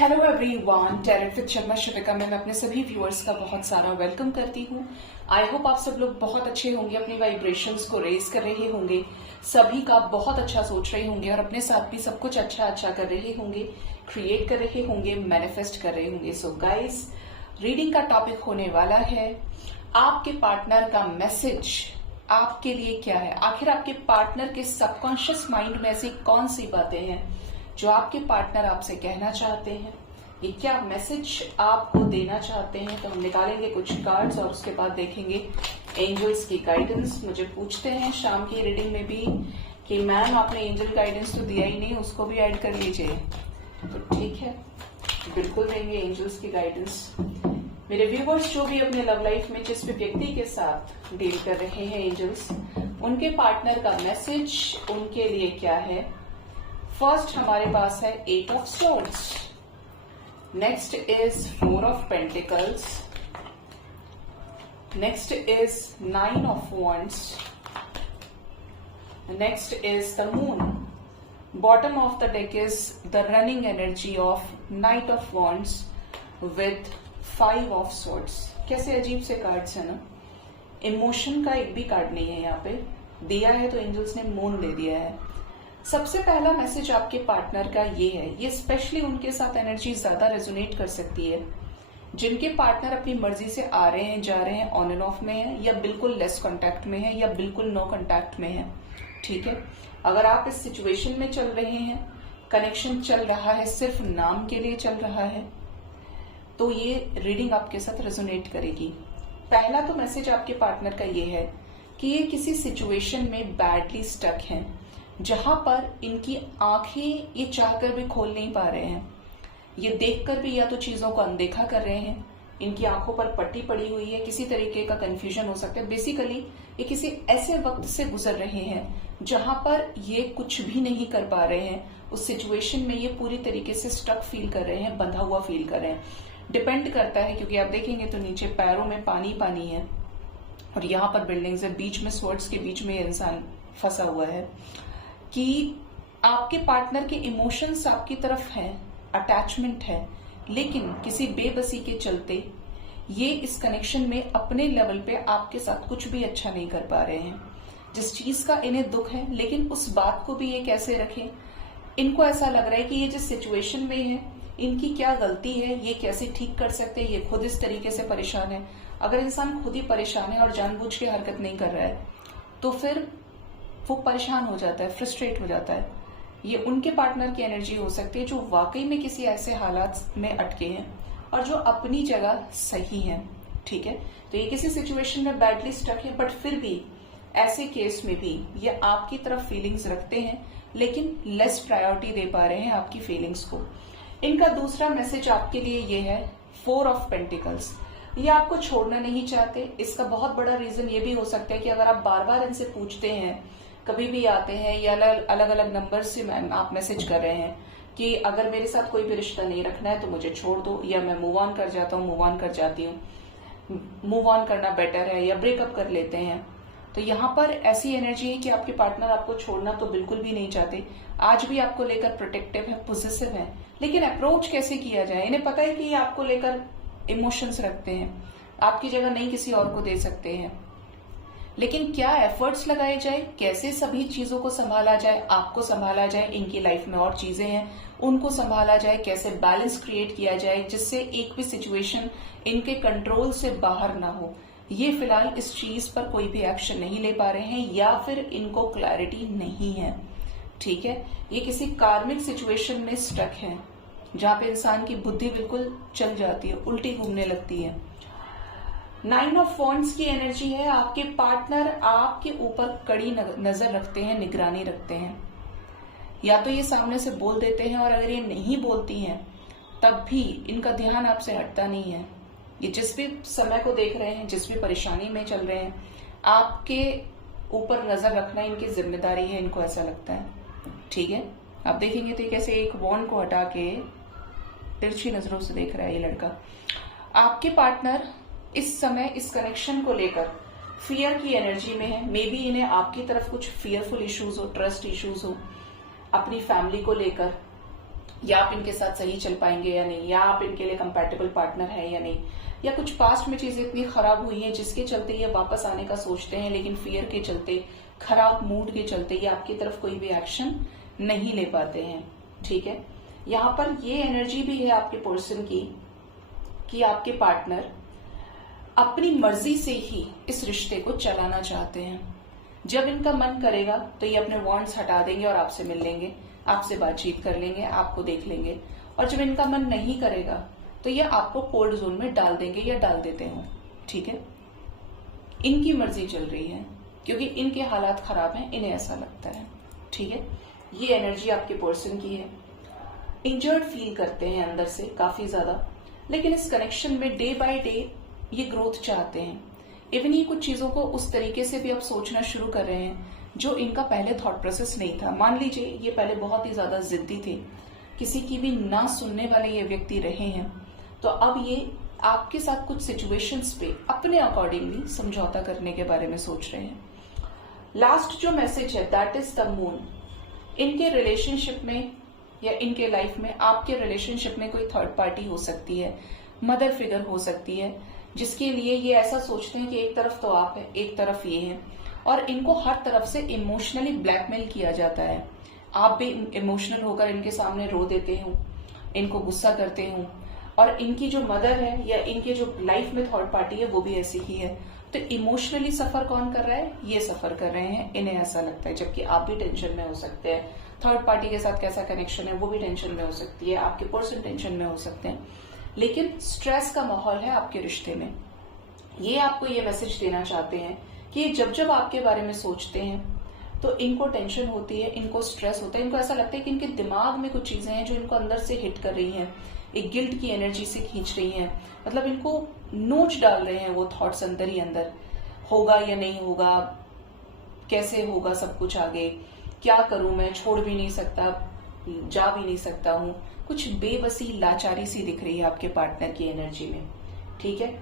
Hello everyone, tarot with Sharma Shivika में मैं अपने सभी व्यूअर्स का बहुत सारा वेलकम करती हूँ। आई होप आप सब लोग बहुत अच्छे होंगे, अपनी वाइब्रेशंस को रेज कर रहे होंगे, सभी का बहुत अच्छा सोच रहे होंगे और अपने साथ भी सब कुछ अच्छा कर रहे होंगे, क्रिएट कर रहे होंगे, मैनिफेस्ट कर रहे होंगे। सो गाइस, रीडिंग का टॉपिक होने वाला है आपके पार्टनर का मैसेज आपके लिए क्या है। आखिर आपके पार्टनर के सबकॉन्शियस माइंड में ऐसी कौन सी बातें हैं जो आपके पार्टनर आपसे कहना चाहते हैं, ये क्या मैसेज आपको देना चाहते हैं। तो हम निकालेंगे कुछ कार्ड्स और उसके बाद देखेंगे एंजल्स की गाइडेंस। मुझे पूछते हैं शाम की रीडिंग में भी कि मैम आपने एंजल गाइडेंस तो दिया ही नहीं, उसको भी ऐड कर लीजिए। तो ठीक है, बिल्कुल देंगे एंजल्स की गाइडेंस। मेरे व्यूवर्स जो भी अपने लव लाइफ में जिस भी व्यक्ति के साथ डील कर रहे हैं, एंजल्स उनके पार्टनर का मैसेज उनके लिए क्या है। फर्स्ट हमारे पास है 8 of swords, next is 4 of pentacles, next is 9 of wands, next is the moon. Bottom of the deck is the running energy of night of wands with 5 of swords. कैसे अजीब से cards है ना। Emotion का एक भी card नहीं है यहाँ पे दिया है, तो एंजल्स ने मून दे दिया है। सबसे पहला मैसेज आपके पार्टनर का ये है, ये स्पेशली उनके साथ एनर्जी ज्यादा रेजोनेट कर सकती है जिनके पार्टनर अपनी मर्जी से आ रहे हैं, जा रहे हैं, ऑन एंड ऑफ में है, या बिल्कुल लेस कांटेक्ट में है, या बिल्कुल नो कांटेक्ट में है। ठीक है, अगर आप इस सिचुएशन में चल रहे हैं, कनेक्शन चल रहा है, सिर्फ नाम के लिए चल रहा है, तो ये रीडिंग आपके साथ रेजोनेट करेगी। पहला तो मैसेज आपके पार्टनर का ये है कि ये किसी सिचुएशन में बैडली स्टक हैं, जहां पर इनकी आंखें ये चाहकर भी खोल नहीं पा रहे हैं, ये देखकर भी या तो चीजों को अनदेखा कर रहे हैं, इनकी आंखों पर पट्टी पड़ी हुई है, किसी तरीके का कंफ्यूजन हो सकता है। बेसिकली ये किसी ऐसे वक्त से गुजर रहे हैं जहां पर ये कुछ भी नहीं कर पा रहे हैं। उस सिचुएशन में ये पूरी तरीके से स्टक फील कर रहे हैं, बंधा हुआ फील कर रहे हैं। डिपेंड करता है, क्योंकि आप देखेंगे तो नीचे पैरों में पानी पानी है और यहाँ पर बिल्डिंग्स है, बीच में स्वर्ड्स के बीच में इंसान फंसा हुआ है। कि आपके पार्टनर के इमोशंस आपकी तरफ हैं, अटैचमेंट है, लेकिन किसी बेबसी के चलते ये इस कनेक्शन में अपने लेवल पे आपके साथ कुछ भी अच्छा नहीं कर पा रहे हैं। जिस चीज का इन्हें दुख है, लेकिन उस बात को भी ये कैसे रखें। इनको ऐसा लग रहा है कि ये जिस सिचुएशन में है, इनकी क्या गलती है, ये कैसे ठीक कर सकते हैं, ये खुद इस तरीके से परेशान है। अगर इंसान खुद ही परेशान है और जानबूझ के हरकत नहीं कर रहा है, तो फिर वो परेशान हो जाता है, फ्रस्ट्रेट हो जाता है। ये उनके पार्टनर की एनर्जी हो सकती है जो वाकई में किसी ऐसे हालात में अटके हैं और जो अपनी जगह सही हैं। ठीक है, तो ये किसी सिचुएशन में बैडली स्टक है, बट फिर भी ऐसे केस में भी ये आपकी तरफ फीलिंग्स रखते हैं, लेकिन लेस प्रायोरिटी दे पा रहे हैं आपकी फीलिंग्स को। इनका दूसरा मैसेज आपके लिए ये है 4 ऑफ पेंटिकल्स। ये आपको छोड़ना नहीं चाहते। इसका बहुत बड़ा रीजन ये भी हो सकता है कि अगर आप बार बार इनसे पूछते हैं, कभी भी आते हैं या अलग अलग नंबर से मैम आप मैसेज कर रहे हैं कि अगर मेरे साथ कोई भी रिश्ता नहीं रखना है तो मुझे छोड़ दो, या मैं मूव ऑन कर जाता हूँ, मूव ऑन कर जाती हूँ, मूव ऑन करना बेटर है, या ब्रेकअप कर लेते हैं। तो यहाँ पर ऐसी एनर्जी है कि आपके पार्टनर आपको छोड़ना तो बिल्कुल भी नहीं चाहते, आज भी आपको लेकर प्रोटेक्टिव है, पॉजिटिव है, लेकिन अप्रोच कैसे किया जाए। इन्हें पता है कि ये आपको लेकर इमोशंस रखते हैं, आपकी जगह नहीं किसी और को दे सकते हैं, लेकिन क्या एफर्ट्स लगाए जाए, कैसे सभी चीजों को संभाला जाए, आपको संभाला जाए, इनकी लाइफ में और चीजें हैं उनको संभाला जाए, कैसे बैलेंस क्रिएट किया जाए जिससे एक भी सिचुएशन इनके कंट्रोल से बाहर ना हो। ये फिलहाल इस चीज पर कोई भी एक्शन नहीं ले पा रहे हैं, या फिर इनको क्लैरिटी नहीं है। ठीक है, ये किसी कार्मिक सिचुएशन में स्टक है जहां पे इंसान की बुद्धि बिल्कुल चल जाती है, उल्टी घूमने लगती है। 9 ऑफ वॉन्ड्स की एनर्जी है, आपके पार्टनर आपके ऊपर कड़ी नजर रखते हैं, निगरानी रखते हैं। या तो ये सामने से बोल देते हैं, और अगर ये नहीं बोलती हैं तब भी इनका ध्यान आपसे हटता नहीं है। ये जिस भी समय को देख रहे हैं, जिस भी परेशानी में चल रहे हैं, आपके ऊपर नजर रखना इनकी जिम्मेदारी है, इनको ऐसा लगता है। ठीक है, आप देखेंगे तो कैसे एक वॉन्ड को हटा के तिरछी नजरों से देख रहा है ये लड़का। आपके पार्टनर इस समय इस कनेक्शन को लेकर फियर की एनर्जी में है। मे बी इन्हें आपकी तरफ कुछ फियरफुल इश्यूज हो, ट्रस्ट इश्यूज हो अपनी फैमिली को लेकर, या आप इनके साथ सही चल पाएंगे या नहीं, या आप इनके लिए कंपैटिबल पार्टनर है या नहीं, या कुछ पास्ट में चीजें इतनी खराब हुई हैं जिसके चलते ये वापस आने का सोचते हैं, लेकिन फियर के चलते, खराब मूड के चलते ये आपकी तरफ कोई भी एक्शन नहीं ले पाते हैं। ठीक है, यहाँ पर ये एनर्जी भी है आपके पर्सन की कि आपके पार्टनर अपनी मर्जी से ही इस रिश्ते को चलाना चाहते हैं। जब इनका मन करेगा तो ये अपने वांट्स हटा देंगे और आपसे मिल लेंगे, आपसे बातचीत कर लेंगे, आपको देख लेंगे। और जब इनका मन नहीं करेगा तो ये आपको कोल्ड जोन में डाल देंगे या डाल देते हो। ठीक है, इनकी मर्जी चल रही है क्योंकि इनके हालात खराब हैं, इन्हें ऐसा लगता है। ठीक है, ये एनर्जी आपके पर्सन की है। इंजर्ड फील करते हैं अंदर से काफी ज्यादा, लेकिन इस कनेक्शन में डे बाय डे ये ग्रोथ चाहते हैं। इवन ये कुछ चीजों को उस तरीके से भी अब सोचना शुरू कर रहे हैं जो इनका पहले थॉट प्रोसेस नहीं था। मान लीजिए ये पहले बहुत ही ज्यादा जिद्दी थे, किसी की भी ना सुनने वाले ये व्यक्ति रहे हैं, तो अब ये आपके साथ कुछ सिचुएशंस पे अपने अकॉर्डिंगली समझौता करने के बारे में सोच रहे हैं। लास्ट जो मैसेज है दैट इज द मून। इनके रिलेशनशिप में या इनके लाइफ में, आपके रिलेशनशिप में कोई थर्ड पार्टी हो सकती है, मदर फिगर हो सकती है, जिसके लिए ये ऐसा सोचते हैं कि एक तरफ तो आप है, एक तरफ ये है, और इनको हर तरफ से इमोशनली ब्लैकमेल किया जाता है। आप भी इमोशनल होकर इनके सामने रो देते हो, इनको गुस्सा करते हो, और इनकी जो मदर है या इनके जो लाइफ में थर्ड पार्टी है वो भी ऐसी ही है। तो इमोशनली सफर कौन कर रहा है? ये सफर कर रहे हैं, इन्हें ऐसा लगता है। जबकि आप भी टेंशन में हो सकते हैं, थर्ड पार्टी के साथ कैसा कनेक्शन है वो भी टेंशन में हो सकती है, आपके पर्सन टेंशन में हो सकते हैं, लेकिन स्ट्रेस का माहौल है आपके रिश्ते में। ये आपको ये मैसेज देना चाहते हैं कि जब जब आपके बारे में सोचते हैं तो इनको टेंशन होती है, इनको स्ट्रेस होता है, इनको ऐसा लगता है कि इनके दिमाग में कुछ चीजें हैं जो इनको अंदर से हिट कर रही हैं, एक गिल्ट की एनर्जी से खींच रही हैं। मतलब इनको नोच डाल रहे हैं वो थॉट्स अंदर ही अंदर, होगा या नहीं होगा, कैसे होगा सब कुछ आगे, क्या करूं मैं, छोड़ भी नहीं सकता, जा भी नहीं सकता हूं। कुछ बेबसी लाचारी सी दिख रही है आपके पार्टनर की एनर्जी में। ठीक है,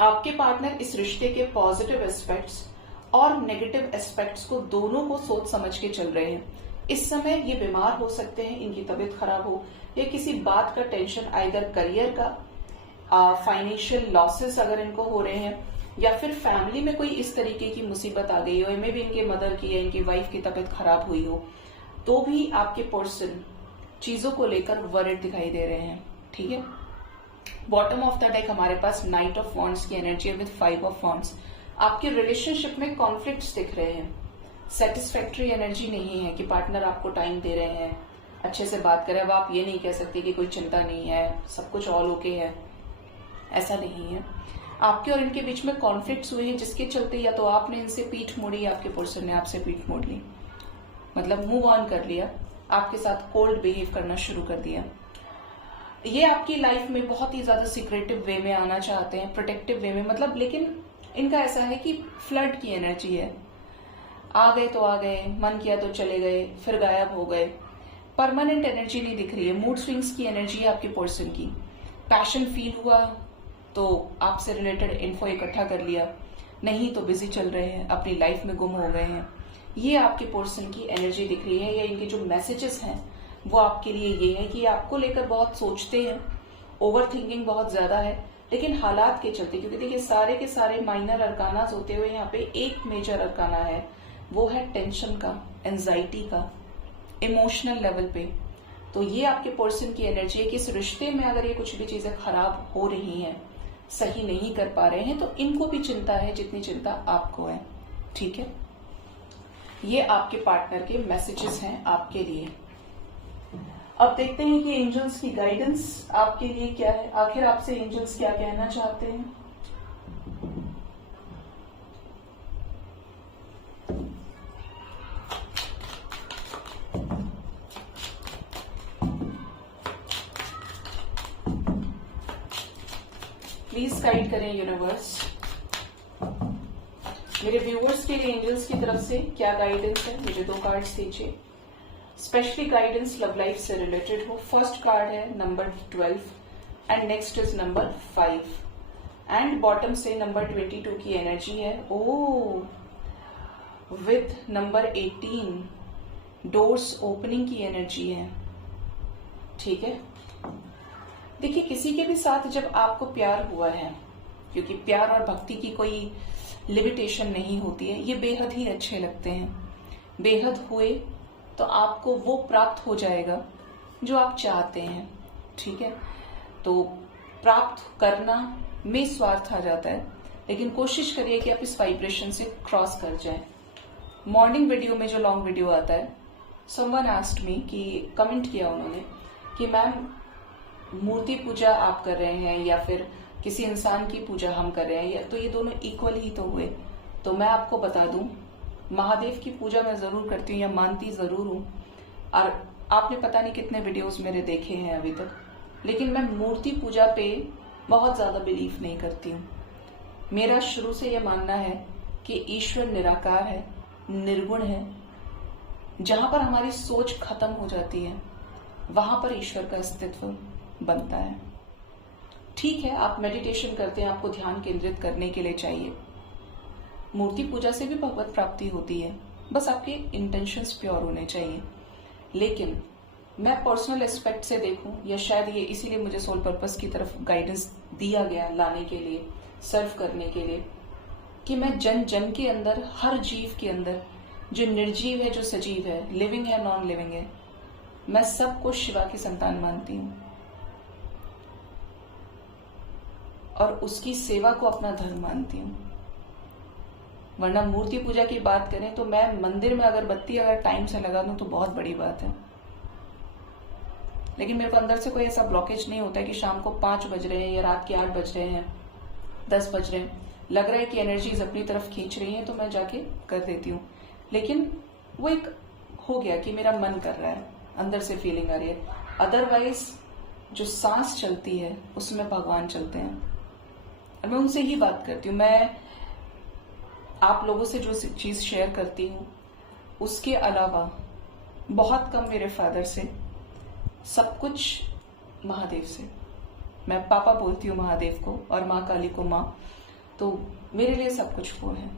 आपके पार्टनर इस रिश्ते के पॉजिटिव एस्पेक्ट्स और नेगेटिव एस्पेक्ट्स को दोनों को सोच समझ के चल रहे हैं। इस समय ये बीमार हो सकते हैं, इनकी तबीयत खराब हो, या किसी बात का टेंशन, आइदर करियर का, फाइनेंशियल लॉसेस अगर इनको हो रहे हैं, या फिर फैमिली में कोई इस तरीके की मुसीबत आ गई हो, मे भी इनके मदर की या इनकी वाइफ की तबीयत खराब हुई हो, तो भी आपके पर्सन चीजों को लेकर वरिड दिखाई दे रहे हैं। ठीक है, बॉटम ऑफ द डेक हमारे पास नाइट ऑफ वॉन्ड्स की एनर्जी है विद 5 ऑफ वॉन्ड्स। आपके रिलेशनशिप में कॉन्फ्लिक्ट्स दिख रहे हैं, सेटिस्फैक्टरी एनर्जी नहीं है कि पार्टनर आपको टाइम दे रहे हैं, अच्छे से बात करें। अब आप ये नहीं कह सकते कि कोई चिंता नहीं है, सब कुछ ऑल ओके है, ऐसा नहीं है। आपके और इनके बीच में कॉन्फ्लिक्ट्स हुए हैं जिसके चलते या तो आपने इनसे पीठ मोड़ी या आपके पर्सन ने आपसे पीठ मोड़ ली, मतलब मूव ऑन कर लिया, आपके साथ कोल्ड बिहेव करना शुरू कर दिया। ये आपकी लाइफ में बहुत ही ज्यादा सीक्रेटिव वे में आना चाहते हैं, प्रोटेक्टिव वे में, मतलब, लेकिन इनका ऐसा है कि फ्लड की एनर्जी है, आ गए तो आ गए, मन किया तो चले गए, फिर गायब हो गए। परमानेंट एनर्जी नहीं दिख रही है, मूड स्विंग्स की एनर्जी है आपके पर्सन की। पैशन फील हुआ तो आपसे रिलेटेड इन्फो इकट्ठा कर लिया, नहीं तो बिजी चल रहे हैं, अपनी लाइफ में गुम हो गए हैं। ये आपके पर्सन की एनर्जी दिख रही है, या इनके जो मैसेजेस हैं वो आपके लिए ये है कि आपको लेकर बहुत सोचते हैं, ओवर थिंकिंग बहुत ज्यादा है, लेकिन हालात के चलते, क्योंकि देखिए सारे के सारे माइनर अरकानास होते हुए यहाँ पे एक मेजर अरकाना है, वो है टेंशन का, एंजाइटी का, इमोशनल लेवल पे। तो ये आपके पर्सन की एनर्जी है कि इस रिश्ते में अगर ये कुछ भी चीजें खराब हो रही हैं, सही नहीं कर पा रहे हैं, तो इनको भी चिंता है जितनी चिंता आपको है। ठीक है, ये आपके पार्टनर के मैसेजेस हैं आपके लिए। अब देखते हैं कि एंजल्स की गाइडेंस आपके लिए क्या है, आखिर आपसे एंजल्स क्या कहना चाहते हैं। प्लीज गाइड करें यूनिवर्स। मेरे व्यूअर्स के लिए एंजल्स की तरफ से क्या गाइडेंस है, मुझे 2 कार्ड्स दीजिए। स्पेशली गाइडेंस लव लाइफ से रिलेटेड हो। फर्स्ट कार्ड है number 12 and next is number 5 and bottom से नंबर 22 की एनर्जी है। ओ, विथ नंबर 18 डोर्स ओपनिंग की एनर्जी है। ठीक है। देखिए, किसी के भी साथ जब आपको प्यार हुआ है, क्योंकि प्यार और भक्ति की कोई लिमिटेशन नहीं होती है, ये बेहद ही अच्छे लगते हैं। बेहद हुए तो आपको वो प्राप्त हो जाएगा जो आप चाहते हैं। ठीक है, तो प्राप्त करना में स्वार्थ आ जाता है, लेकिन कोशिश करिए कि आप इस वाइब्रेशन से क्रॉस कर जाएं। मॉर्निंग वीडियो में जो लॉन्ग वीडियो आता है, समवन आस्क्ड मी, कि कमेंट किया उन्होंने कि मैम मूर्ति पूजा आप कर रहे हैं या फिर किसी इंसान की पूजा हम कर रहे हैं, या तो ये दोनों इक्वल ही तो हुए। तो मैं आपको बता दूं, महादेव की पूजा मैं जरूर करती हूँ या मानती जरूर हूँ, और आपने पता नहीं कितने वीडियोस मेरे देखे हैं अभी तक, लेकिन मैं मूर्ति पूजा पे बहुत ज्यादा बिलीव नहीं करती हूँ। मेरा शुरू से यह मानना है कि ईश्वर निराकार है, निर्गुण है। जहां पर हमारी सोच खत्म हो जाती है वहां पर ईश्वर का अस्तित्व बनता है। ठीक है, आप मेडिटेशन करते हैं, आपको ध्यान केंद्रित करने के लिए चाहिए। मूर्ति पूजा से भी भगवत प्राप्ति होती है, बस आपके इंटेंशंस प्योर होने चाहिए। लेकिन मैं पर्सनल एस्पेक्ट से देखूं, या शायद ये इसीलिए मुझे सोल पर्पस की तरफ गाइडेंस दिया गया लाने के लिए, सर्व करने के लिए, कि मैं जन जन के अंदर, हर जीव के अंदर, जो निर्जीव है, जो सजीव है, लिविंग है, नॉन लिविंग है, मैं सबको शिवा की संतान मानती हूं और उसकी सेवा को अपना धर्म मानती हूं। वरना मूर्ति पूजा की बात करें तो मैं मंदिर में अगरबत्ती अगर टाइम से लगा दूं तो बहुत बड़ी बात है, लेकिन मेरे को अंदर से कोई ऐसा ब्लॉकेज नहीं होता है कि शाम को 5 बज रहे हैं या रात के 8 बज रहे हैं, 10 बज रहे हैं, लग रहा है कि एनर्जीज अपनी तरफ खींच रही हैं, तो मैं जाके कर देती हूँ। लेकिन वो एक हो गया कि मेरा मन कर रहा है, अंदर से फीलिंग आ रही है। अदरवाइज जो सांस चलती है उसमें भगवान चलते हैं, और मैं उनसे ही बात करती हूँ। मैं आप लोगों से जो चीज शेयर करती हूँ उसके अलावा बहुत कम मेरे फादर से, सब कुछ महादेव से। मैं पापा बोलती हूँ महादेव को और माँ काली को माँ, तो मेरे लिए सब कुछ वो है।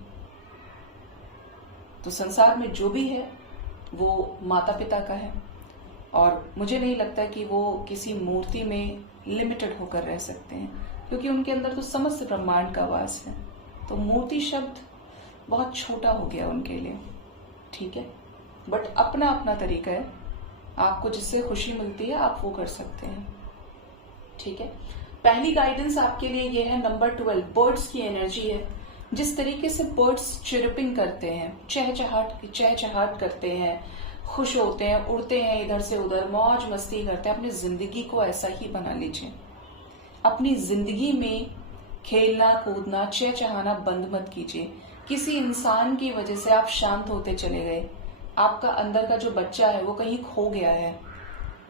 तो संसार में जो भी है वो माता पिता का है, और मुझे नहीं लगता कि वो किसी मूर्ति में लिमिटेड होकर रह सकते हैं, क्योंकि उनके अंदर तो समस्त ब्रह्मांड का वास है। तो मूर्ति शब्द बहुत छोटा हो गया उनके लिए। ठीक है, बट अपना अपना तरीका है, आपको जिससे खुशी मिलती है आप वो कर सकते हैं। ठीक है, पहली गाइडेंस आपके लिए ये है, नंबर 12, बर्ड्स की एनर्जी है। जिस तरीके से बर्ड्स चिरपिंग करते हैं, चहचहाट करते हैं, खुश होते हैं, उड़ते हैं इधर से उधर, मौज मस्ती करते हैं, अपनी जिंदगी को ऐसा ही बना लीजिए। अपनी जिंदगी में खेलना कूदना चहचहाना बंद मत कीजिए। किसी इंसान की वजह से आप शांत होते चले गए, आपका अंदर का जो बच्चा है वो कहीं खो गया है,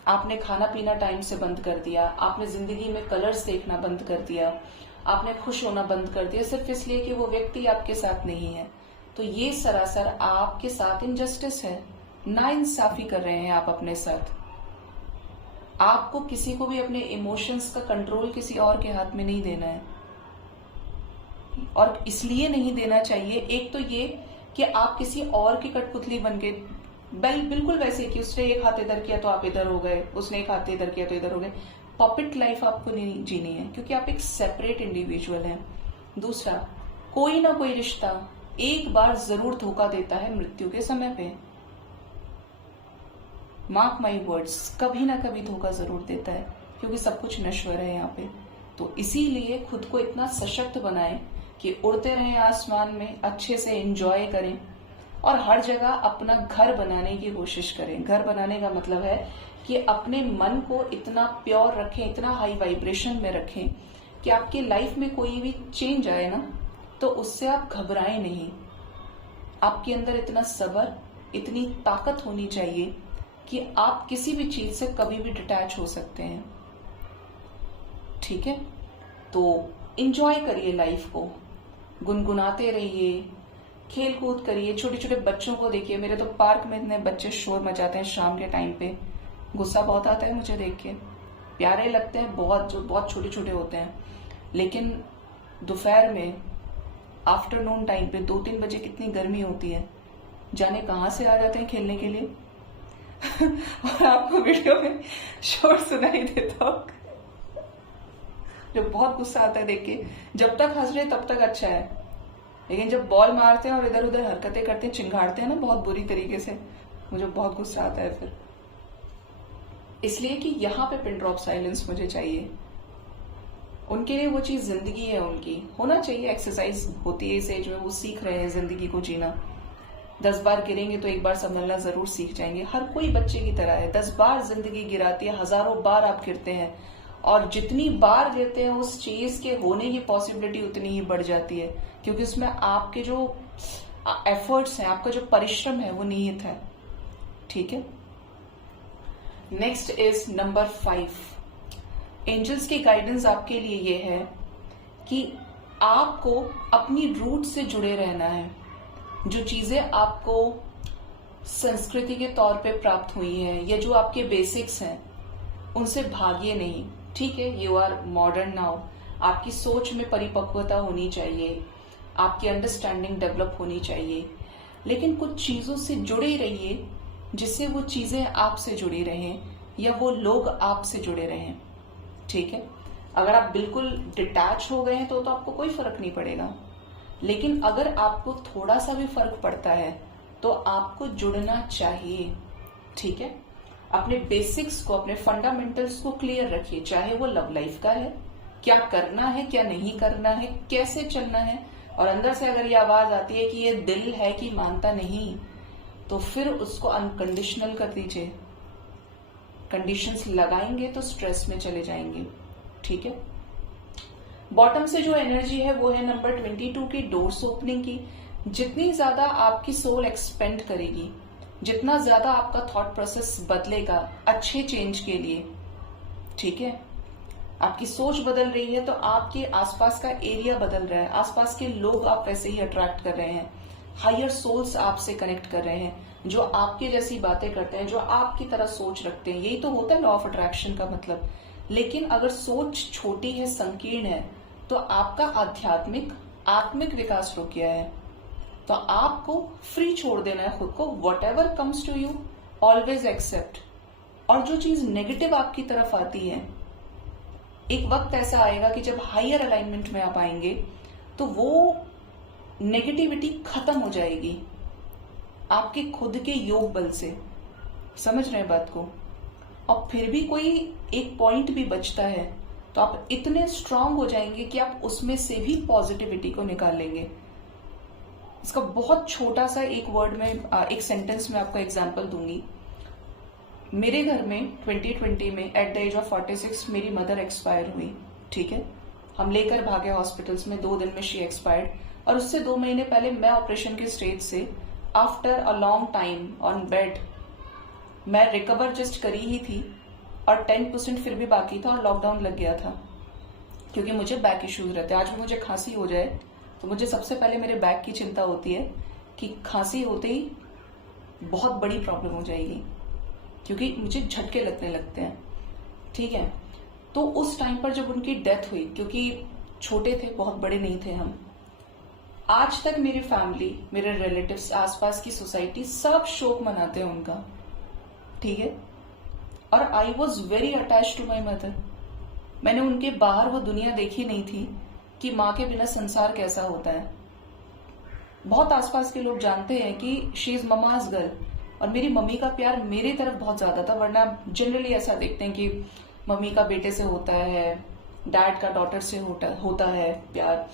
आपने खाना पीना टाइम से बंद कर दिया, आपने जिंदगी में कलर्स देखना बंद कर दिया, आपने खुश होना बंद कर दिया सिर्फ इसलिए कि वो व्यक्ति आपके साथ नहीं है, तो ये सरासर आपके साथ इनजस्टिस है, नाइंसाफी कर रहे हैं आप अपने साथ। आपको किसी को भी अपने इमोशंस का कंट्रोल किसी और के हाथ में नहीं देना है, और इसलिए नहीं देना चाहिए, एक तो ये कि आप किसी और की कठपुतली बन के, बिल्कुल वैसे कि उसने एक हाथ इधर किया तो आप इधर हो गए, उसने एक हाथ इधर किया तो इधर हो गए। पॉपिट लाइफ आपको नहीं जीनी है, क्योंकि आप एक सेपरेट इंडिविजुअल हैं। दूसरा, कोई ना कोई रिश्ता एक बार जरूर धोखा देता है मृत्यु के समय पे। मार्क माई वर्ड्स, कभी ना कभी धोखा जरूर देता है, क्योंकि सब कुछ नश्वर है यहाँ पे। तो इसीलिए खुद को इतना सशक्त बनाएं कि उड़ते रहें आसमान में, अच्छे से एंजॉय करें, और हर जगह अपना घर बनाने की कोशिश करें। घर बनाने का मतलब है कि अपने मन को इतना प्योर रखें, इतना हाई वाइब्रेशन में रखें कि आपकी लाइफ में कोई भी चेंज आए ना तो उससे आप घबराएं नहीं। आपके अंदर इतना सब्र, इतनी ताकत होनी चाहिए कि आप किसी भी चीज से कभी भी डिटैच हो सकते हैं। ठीक है, तो एंजॉय करिए लाइफ को, गुनगुनाते रहिए, खेल कूद करिए, छोटे छोटे बच्चों को देखिए। मेरे तो पार्क में इतने बच्चे शोर मचाते हैं शाम के टाइम पे, गुस्सा बहुत आता है मुझे देख के। प्यारे लगते हैं बहुत, जो बहुत छोटे छोटे होते हैं, लेकिन दोपहर में, आफ्टरनून टाइम पे 2-3 बजे कितनी गर्मी होती है, जाने कहाँ से आ जाते हैं खेलने के लिए। और आपको वीडियो में शोर सुनाई देता होगा। जब बहुत गुस्सा आता है देख के, जब तक हंस रहे तब तक अच्छा है, लेकिन जब बॉल मारते हैं और इधर उधर हरकतें करते हैं, चिंगाड़ते हैं ना बहुत बुरी तरीके से, मुझे बहुत गुस्सा आता है फिर। इसलिए कि यहाँ पे पिन ड्रॉप साइलेंस मुझे चाहिए। उनके लिए वो चीज जिंदगी है, उनकी होना चाहिए। एक्सरसाइज होती है इस एज में, वो सीख रहे हैं जिंदगी को जीना। 10 बार गिरेंगे तो एक बार संभलना जरूर सीख जाएंगे। हर कोई बच्चे की तरह है, 10 बार जिंदगी गिराती है, हजारों बार आप गिरते हैं, और जितनी बार गिरते हैं उस चीज के होने की पॉसिबिलिटी उतनी ही बढ़ जाती है, क्योंकि उसमें आपके जो एफर्ट्स हैं, आपका जो परिश्रम है वो निहित है। ठीक है। Next is number 5। एंजल्स की गाइडेंस आपके लिए ये है कि आपको अपनी रूट से जुड़े रहना है। जो चीजें आपको संस्कृति के तौर पे प्राप्त हुई हैं या जो आपके बेसिक्स हैं, उनसे भागिए नहीं। ठीक है, यू आर मॉडर्न नाउ, आपकी सोच में परिपक्वता होनी चाहिए, आपकी अंडरस्टैंडिंग डेवलप होनी चाहिए, लेकिन कुछ चीजों से जुड़े रहिए जिससे वो चीजें आपसे जुड़ी रहें या वो लोग आपसे जुड़े रहें। ठीक है। अगर आप बिल्कुल डिटैच हो गए हैं तो आपको कोई फर्क नहीं पड़ेगा, लेकिन अगर आपको थोड़ा सा भी फर्क पड़ता है तो आपको जुड़ना चाहिए। ठीक है। अपने बेसिक्स को, अपने फंडामेंटल्स को क्लियर रखिए, चाहे वो लव लाइफ का है, क्या करना है क्या नहीं करना है, कैसे चलना है। और अंदर से अगर ये आवाज आती है कि ये दिल है कि मानता नहीं, तो फिर उसको अनकंडीशनल कर दीजिए। कंडीशंस लगाएंगे तो स्ट्रेस में चले जाएंगे। ठीक है। बॉटम से जो एनर्जी है वो है नंबर 22 की, डोर्स ओपनिंग की। जितनी ज्यादा आपकी सोल एक्सपेंड करेगी, जितना ज्यादा आपका थॉट प्रोसेस बदलेगा अच्छे चेंज के लिए, ठीक है, आपकी सोच बदल रही है तो आपके आसपास का एरिया बदल रहा है, आसपास के लोग आप वैसे ही अट्रैक्ट कर रहे हैं, हायर सोल्स आपसे कनेक्ट कर रहे हैं, जो आपके जैसी बातें करते हैं, जो आपकी तरह सोच रखते हैं। यही तो होता है लॉ ऑफ अट्रैक्शन का मतलब। लेकिन अगर सोच छोटी है, संकीर्ण है, तो आपका आत्मिक विकास रुक गया है। तो आपको फ्री छोड़ देना है खुद को। Whatever comes to you always accept. और जो चीज नेगेटिव आपकी तरफ आती है, एक वक्त ऐसा आएगा कि जब हायर अलाइनमेंट में आप आएंगे तो वो नेगेटिविटी खत्म हो जाएगी आपके खुद के योग बल से। समझ रहे हैं बात को? और फिर भी कोई एक पॉइंट भी बचता है तो आप इतने स्ट्रांग हो जाएंगे कि आप उसमें से भी पॉजिटिविटी को निकाल लेंगे। इसका बहुत छोटा सा एक वर्ड में, एक सेंटेंस में आपको एग्जांपल दूंगी। मेरे घर में 2020 में एट द एज ऑफ 46 मेरी मदर एक्सपायर हुई। ठीक है। हम लेकर भागे हॉस्पिटल्स में, 2 दिन में शी एक्सपायर्ड। और उससे 2 महीने पहले मैं ऑपरेशन के स्टेज से after a long time on bed, मैं रिकवर जस्ट करी ही थी और 10% फिर भी बाकी था और लॉकडाउन लग गया था, क्योंकि मुझे बैक इश्यूज रहते हैं। आज भी मुझे खांसी हो जाए तो मुझे सबसे पहले मेरे बैक की चिंता होती है कि खांसी होते ही बहुत बड़ी प्रॉब्लम हो जाएगी, क्योंकि मुझे झटके लगने लगते हैं। ठीक है। तो उस टाइम पर जब उनकी डेथ हुई, क्योंकि छोटे थे, बहुत बड़े नहीं थे हम, आज तक मेरी फैमिली, मेरे रिलेटिव्स, आसपास की सोसाइटी सब शोक मनाते हैं उनका। ठीक है। और I was very attach to my mother. मैंने उनके बाहर वो दुनिया देखी नहीं थी कि माँ के बिना संसार कैसा होता है। बहुत आसपास के लोग जानते हैं कि शी इज ममाज गर्ल, और मेरी मम्मी का प्यार मेरी तरफ बहुत ज्यादा था। वरना जनरली ऐसा देखते हैं कि मम्मी का बेटे से होता है, डैड का डॉटर से होता है प्यार।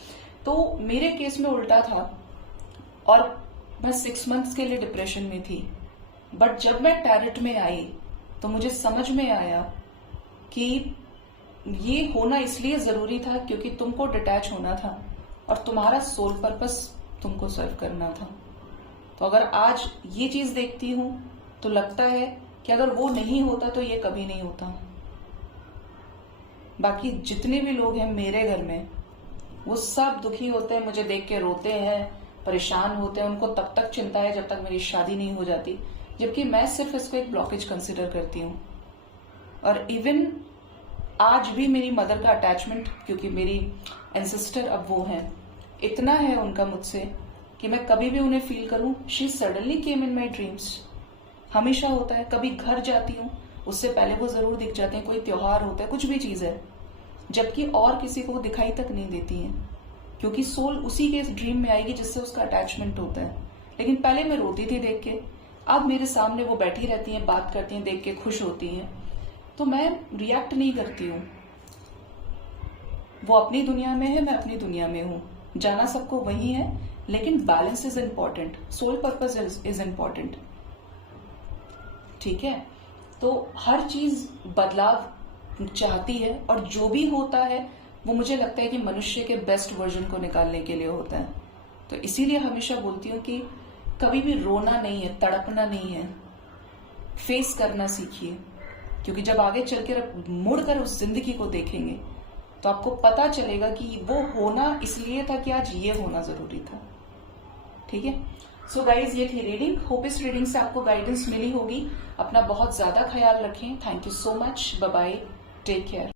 तो मेरे केस में उल्टा था और मैं 6 मंथ्स के लिए डिप्रेशन में थी। बट जब मैं टैरेट में आई तो मुझे समझ में आया कि ये होना इसलिए जरूरी था क्योंकि तुमको डिटैच होना था और तुम्हारा सोल पर्पस तुमको सर्व करना था। तो अगर आज ये चीज देखती हूं तो लगता है कि अगर वो नहीं होता तो ये कभी नहीं होता। बाकी जितने भी लोग हैं मेरे घर में, वो सब दुखी होते हैं, मुझे देख के रोते हैं, परेशान होते हैं। उनको तब तक चिंता है जब तक मेरी शादी नहीं हो जाती, जबकि मैं सिर्फ इसको एक ब्लॉकेज कंसिडर करती हूँ। और इवन आज भी मेरी मदर का अटैचमेंट, क्योंकि मेरी एंसेस्टर अब वो हैं, इतना है उनका मुझसे कि मैं कभी भी उन्हें फील करूं, she suddenly came in my dreams. हमेशा होता है। कभी घर जाती हूँ, उससे पहले वो जरूर दिख जाते हैं, कोई त्योहार होता है, कुछ भी चीज है, जबकि और किसी को वो दिखाई तक नहीं देती है, क्योंकि सोल उसी के ड्रीम में आएगी जिससे उसका अटैचमेंट होता है। लेकिन पहले मैं रोती थी देख के, अब मेरे सामने वो बैठी रहती हैं, बात करती हैं, देख के खुश होती हैं, तो मैं रिएक्ट नहीं करती हूँ। वो अपनी दुनिया में है, मैं अपनी दुनिया में हूँ, जाना सबको वही है, लेकिन balance is important, sole purpose is important. ठीक है, तो हर चीज बदलाव चाहती है, और जो भी होता है वो मुझे लगता है कि मनुष्य के बेस्ट वर्जन को निकालने के लिए होता है। तो इसीलिए हमेशा बोलती हूँ कि कभी भी रोना नहीं है, तड़पना नहीं है, फेस करना सीखिए, क्योंकि जब आगे चलकर मुड़कर उस जिंदगी को देखेंगे तो आपको पता चलेगा कि वो होना इसलिए था कि आज ये होना जरूरी था। ठीक है, सो गाइज, ये थी रीडिंग। होप इस रीडिंग से आपको गाइडेंस मिली होगी। अपना बहुत ज्यादा ख्याल रखें। Thank you so much, bye bye, take care.